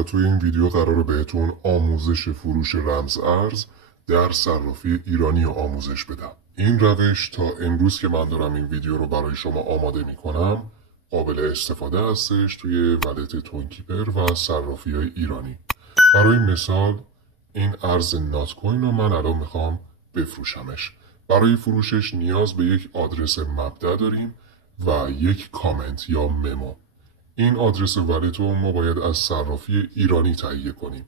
و توی این ویدیو قراره بهتون آموزش فروش رمز ارز در صرافی ایرانی رو آموزش بدم. این روش تا امروز که من دارم این ویدیو رو برای شما آماده میکنم قابل استفاده هستش توی ولت تونکیپر و صرافی های ایرانی. برای مثال این ارز نات کوین رو من الان میخوام بفروشمش. برای فروشش نیاز به یک آدرس مبدأ داریم و یک کامنت یا ممو. این آدرس ولت رو ما باید از صرافی ایرانی تهیه کنیم.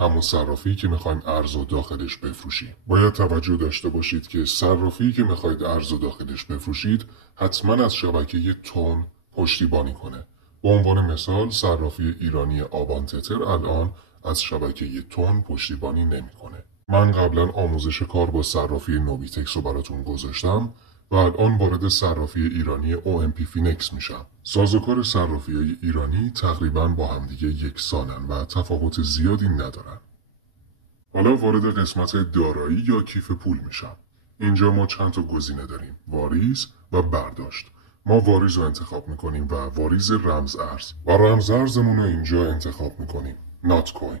همون صرافی که میخوایم ارز رو داخلش بفروشیم. باید توجه داشته باشید که صرافی که میخواید ارز رو داخلش بفروشید حتما از شبکه تون پشتیبانی کنه. به عنوان مثال صرافی ایرانی آبانتتر الان از شبکه تون پشتیبانی نمیکنه. من قبلا آموزش کار با صرافی نوبیتکس رو براتون گذاشتم و الان وارد صرافی ایرانی OMP فینکس میشم. سازوکار صرافی های ایرانی تقریبا با همدیگه یکسانن و تفاوت زیادی ندارن. حالا وارد قسمت دارایی یا کیف پول میشم. اینجا ما چند تا گزینه داریم: واریز و برداشت. ما واریز رو انتخاب میکنیم و واریز رمز ارز و رمز ارزمون رو اینجا انتخاب میکنیم، نات کوین.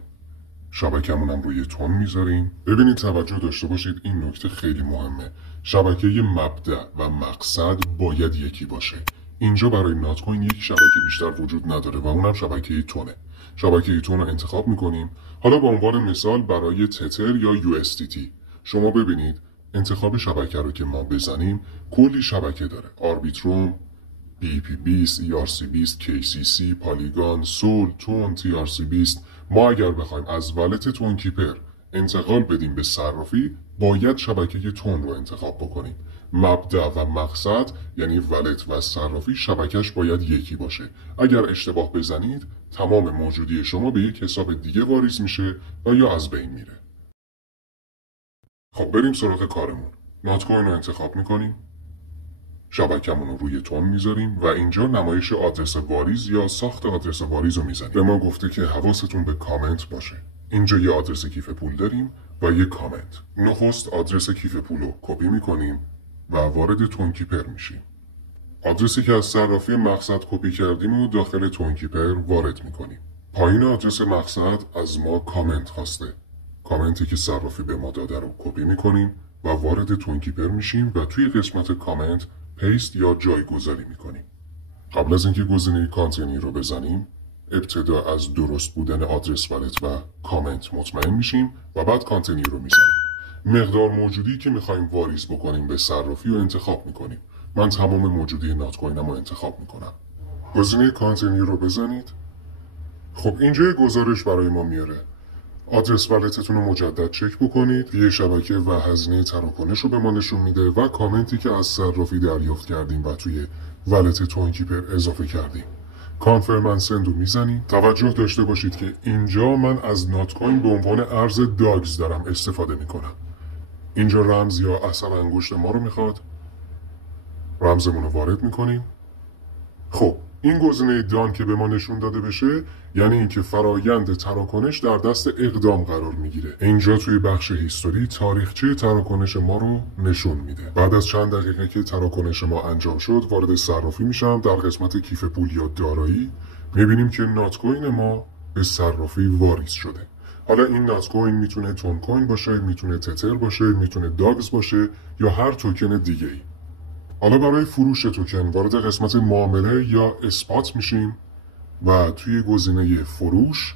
شبکمون هم روی تون میذاریم. ببینید توجه داشته باشید، این نکته خیلی مهمه. شبکه مبدأ و مقصد باید یکی باشه. اینجا برای نات کوین یک شبکه بیشتر وجود نداره و اونم شبکه تونه. شبکه تون رو انتخاب میکنیم. حالا به عنوان مثال برای تتر یا USDT شما ببینید انتخاب شبکه رو که ما بزنیم کلی شبکه داره: آربیتروم، BEP20، ERC20، KCC، پالیگان، سول، تون، TRC20. ما اگر بخوایم از ولت تونکیپر انتقال بدیم به صرافی باید شبکه تون رو انتخاب بکنیم. مبدأ و مقصد یعنی ولت و صرافی شبکش باید یکی باشه. اگر اشتباه بزنید تمام موجودی شما به یک حساب دیگه واریز میشه و یا از بین میره. خب بریم سراغ کارمون. نات کوین رو انتخاب میکنیم، شبکمون رو روی تون میذاریم و اینجا نمایش آدرس واریز یا ساخت آدرس واریز رو میزنیم. به ما گفته که حواستون به کامنت باشه. اینجا یه آدرس کیف پول داریم و یه کامنت. نخست آدرس کیف پول رو کپی میکنیم و وارد تونکیپر میشیم. آدرسی که از صرافی مقصد کپی کردیم رو داخل تونکیپر وارد میکنیم. پایین آدرس مقصد از ما کامنت خواسته. کامنتی که صرافی به ما داده رو کپی میکنیم و وارد تونکیپر میشیم و توی قسمت کامنت پیست یا جایگذاری میکنیم. قبل از اینکه گزینه کانتینیو رو بزنیم ابتدا از درست بودن آدرس ولت و کامنت مطمئن میشیم و بعد کانتینیو رو میزنیم. مقدار موجودی که میخوایم واریز بکنیم به صرافی رو انتخاب میکنیم. من تمام موجودی نات کوینم رو انتخاب میکنم. گزینه کانتینیو رو بزنید. خب اینجا یه گزارش برای ما میاره. آدرس ولتتون رو مجدد چک بکنید. یه شبکه و هزینه تراکنش رو به ما نشون میده و کامنتی که از صرافی دریافت کردیم و توی ولت تونکیپر اضافه کردیم. کانفرم اند سند رو میزنیم. توجه داشته باشید که اینجا من از نات کوین به عنوان ارز داگز دارم استفاده میکنم. اینجا رمز یا اثر انگشت ما رو میخواد. رمزمون رو وارد میکنیم. خب این گزینه دان که به ما نشون داده بشه یعنی اینکه فرایند تراکنش در دست اقدام قرار میگیره. اینجا توی بخش هیستوری تاریخچه تراکنش ما رو نشون میده. بعد از چند دقیقه که تراکنش ما انجام شد وارد صرافی میشم. در قسمت کیف پول یا دارایی میبینیم که نات کوین ما به صرافی واریز شده. حالا این نات کوین میتونه تون کوین باشه، میتونه تتر باشه، میتونه داگز باشه یا هر توکن دیگه ای. حالا برای فروش توکن وارد قسمت معامله یا اثبات میشیم و توی گزینه فروش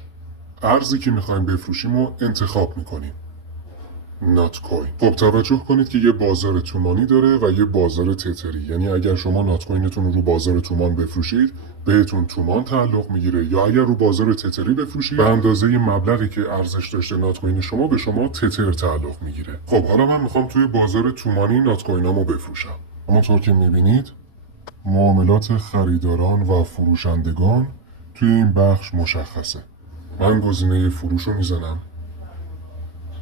ارزی که میخوایم بفروشیم رو انتخاب میکنیم، نات کوین. خب توجه کنید که یه بازار تومانی داره و یه بازار تتری. یعنی اگر شما نات کوینتون رو بازار تومان بفروشید بهتون تومان تعلق میگیره یا اگر رو بازار تتری بفروشید به اندازه مبلغی که ارزش داشته نات کوین شما به شما تتر تعلق میگیره. خب حالا من میخوام توی بازار تومانی نات کوینامو بفروشم. همونطور که میبینید معاملات خریداران و فروشندگان توی این بخش مشخصه. من گزینه فروش رو میزنم.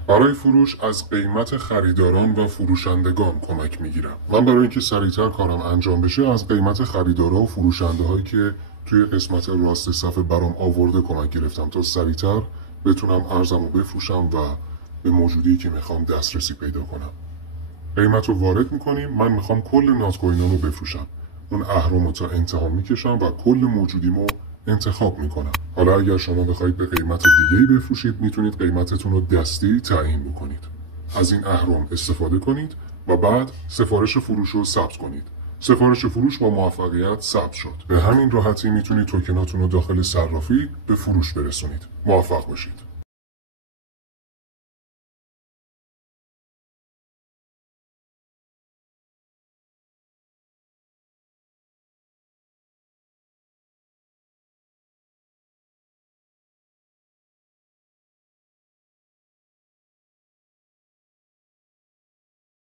برای فروش از قیمت خریداران و فروشندگان کمک میگیرم. من برای اینکه سریعتر کارم انجام بشه از قیمت خریدارا و فروشنده هایی که توی قسمت راست صفحه برام آورده کمک گرفتم تا سریعتر بتونم ارزم رو بفروشم و به موجودی که میخوام دسترسی پیدا کنم. قیمت رو وارد میکنیم. من میخوام کل نات کوینام رو بفروشم. اون اهرم رو تا انتها میکشم و کل موجودیمو انتخاب میکنم. حالا اگر شما بخواید به قیمت دیگه‌ای بفروشید میتونید قیمتتون رو دستی تعیین بکنید. از این اهرم استفاده کنید و بعد سفارش فروش رو ثبت کنید. سفارش فروش با موفقیت ثبت شد. به همین راحتی میتونید توکناتون رو داخل صرافی به فروش برسونید. موفق باشید.